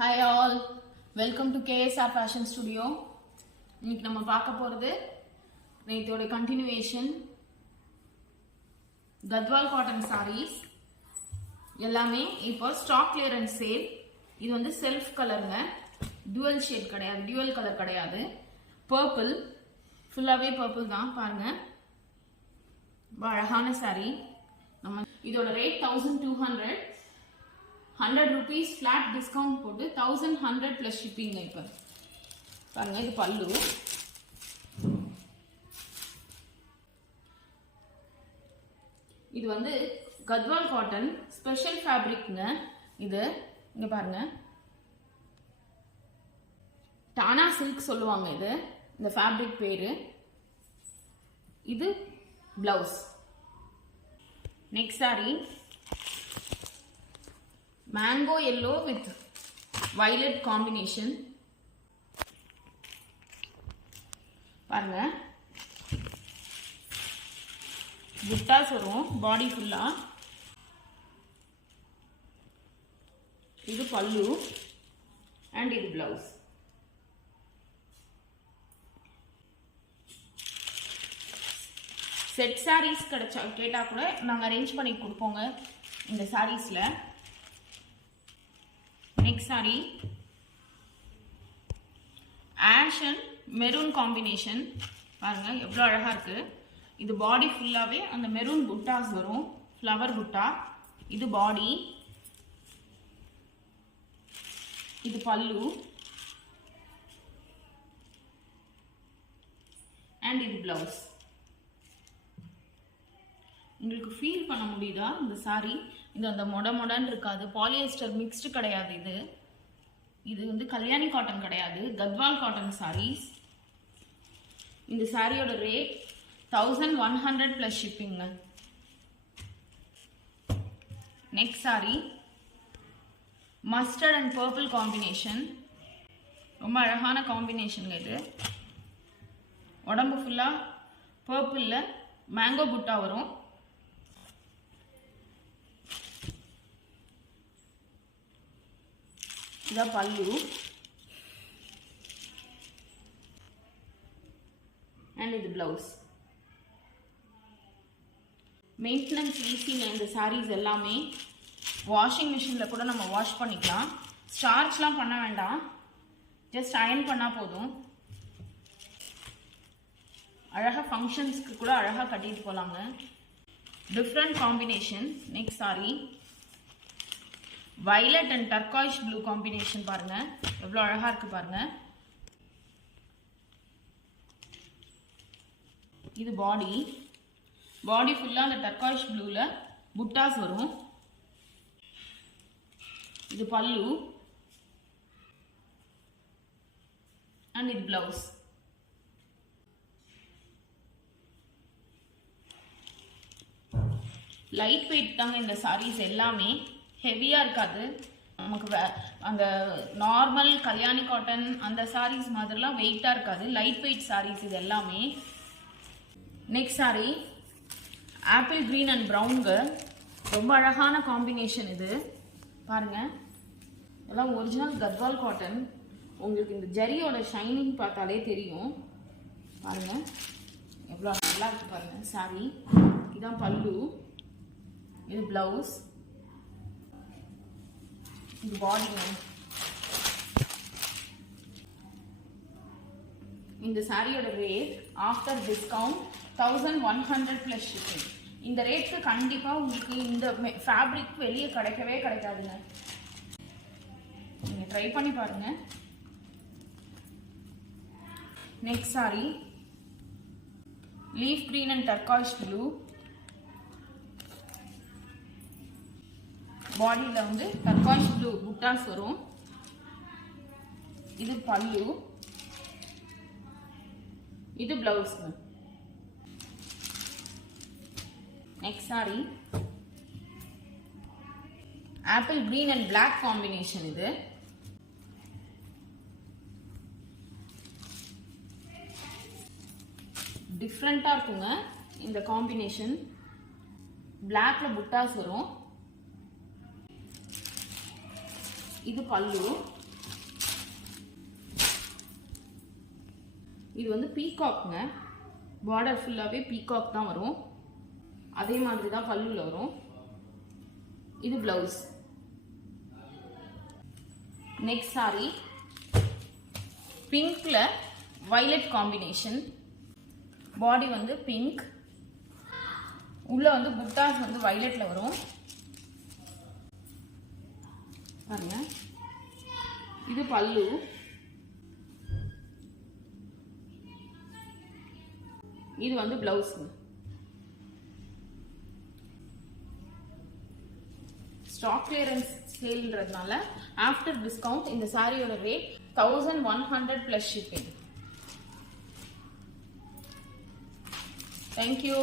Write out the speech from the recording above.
Hi all, welcome to KSR Fashion Studio. இன்னைக்கு நம்ம பார்க்க போறது நேத்தோட கண்டினியூவேஷன் கத்வால் காட்டன் sarees எல்லாமே இப்போ ஸ்டாக் கிளியரன்ஸ் சேல். இது வந்து செல்ஃப் கலர்ங்க, டுவல் ஷேட் கிடையாது, டுவல் கலர் கிடையாது, பர்பிள், ஃபுல்லாவே பர்பிள் தான். பாருங்க, அழகான saree. நம்ம இதோட ரேட் 1200, 100 rupees flat discount போட்டு 1100 plus shipping. இப்ப பாருங்க, இது பல்லு. இது வந்து கத்வால் காட்டன் ஸ்பெஷல் ஃபேப்ரிக்ங்க. இது இங்க பாருங்க, டானா சில்க் சொல்லுவாங்க இது, இந்த ஃபேப்ரிக் பேரு. இது blouse. Next saree mango yellow with violet combination. பாருங்க, புட்டாஸ் வரும் பாடி ஃபுல்லா. இது பல்லு அண்ட் இது பிளவுஸ். செட் சாரீஸ் கிடைச்சா கேட்டா கூட நாங்க அரேஞ்ச் பண்ணி கொடுப்போங்க இந்த சாரீஸ்ல. Next saree ash and maroon combination. பாருங்க எவ்வளவு அழகா இருக்கு. இது பாடி ஃபுல்லாவே அந்த மெரூன் புட்டாஸ் வரும், ஃப்ளவர் புட்டா. இது பாடி, இது பல்லு அண்ட் இது பிளவுஸ். உங்களுக்கு ஃபீல் பண்ண முடியுதா இந்த saree? இது அந்த மொடன்னு இருக்காது, பாலியஸ்டர் மிக்ஸ்டு கிடையாது. இது வந்து கல்யாணி காட்டன் கிடையாது, கத்வால் காட்டன் sarees. இந்த சாரியோட rate 1100 plus shipping. Next saree mustard and purple combination. ரொம்ப அழகான காம்பினேஷன் இது. உடம்பு ஃபுல்லா பர்பிள்ல மேங்கோ புட்டா வரும். இத பல்லு and இது பிளவுஸ். மெயின்டெனன்ஸ் ஈஸிங்க இந்த sarees எல்லாமே. வாஷிங் மிஷின்ல கூட நம்ம வாஷ் பண்ணிக்கலாம், ஸ்டார்ச்லாம் பண்ண வேண்டாம், ஜஸ்ட் அயர்ன் பண்ணா போதும். அழகா ஃபங்க்ஷன்ஸ்க்கு கூட அழகா கட்டிட்டு போலாங்க. Different combination. Next saree violet and turquoise blue combination. பாருங்க எவ்வளவு அழகா இருக்கு பாருங்க. இது பாடி ஃபுல்லா அந்த turquoise blueல புட்டாஸ் வரும். இது பல்லு and இது பிளவுஸ். லைட் வெயிட் தாங்க இந்த sarees எல்லாமே, ஹெவியா இருக்காது. நமக்கு அந்த நார்மல் கல்யாணி காட்டன் அந்த சாரீஸ் மாதிரிலாம் வெயிட்டா இருக்காது, லைட் வெயிட் சாரீஸ் இது எல்லாமே. Next saree apple green and ப்ரௌனுங்க. ரொம்ப அழகான காம்பினேஷன் இது. பாருங்க, எல்லாம் ஒரிஜினல் கத்வால் காட்டன். உங்களுக்கு இந்த ஜரியோட ஷைனிங் பார்த்தாலே தெரியும். பாருங்க எவ்வளோ நல்லா இருக்கு பாருங்க saree. இதுதான் பல்லு, இது பிளவுஸ், இது பாடிங்க. இந்த சாரியோட rate after discount 1100 plus shipping. இந்த ரேட்க்கு கண்டிப்பா உங்களுக்கு இந்த ஃபேப்ரிக் வெளியே கிடைக்கவே கிடைக்காதுங்க. நீங்க ட்ரை பண்ணி பாருங்க. Next saree leaf green and turquoise blue. பாடியில் வந்து டர்காய்ஸ் ப்ளூ புட்டாஸ் வரும். இது பல்லு, இது blouse. Next saree apple green and black combination. இது டிஃப்ரெண்டா இருக்குங்க இந்த காம்பினேஷன். பிளாக்ல புட்டாஸ் வரும். இது பல்லு இது வந்து பீகாக்ங்க. பார்டர் ஃபுல்லாகவே பீகாக் தான் வரும். அதே மாதிரி தான் பல்லுல வரும். இது பிளவுஸ். நெக்ஸ்ட் saree பிங்க்ல வயலட் காம்பினேஷன். பாடி வந்து பிங்க், உள்ள வந்து புட்டாஸ் வந்து வயலட்ல வரும். பாருங்க, இது பல்லு. இது வந்து பிளவுஸ். ஸ்டாக் கிளியரன்ஸ் சேல்ன்றதுனால ஆஃப்டர் டிஸ்கவுண்ட் இந்த சாரியோட rate 1100 plus shipping. Thank you.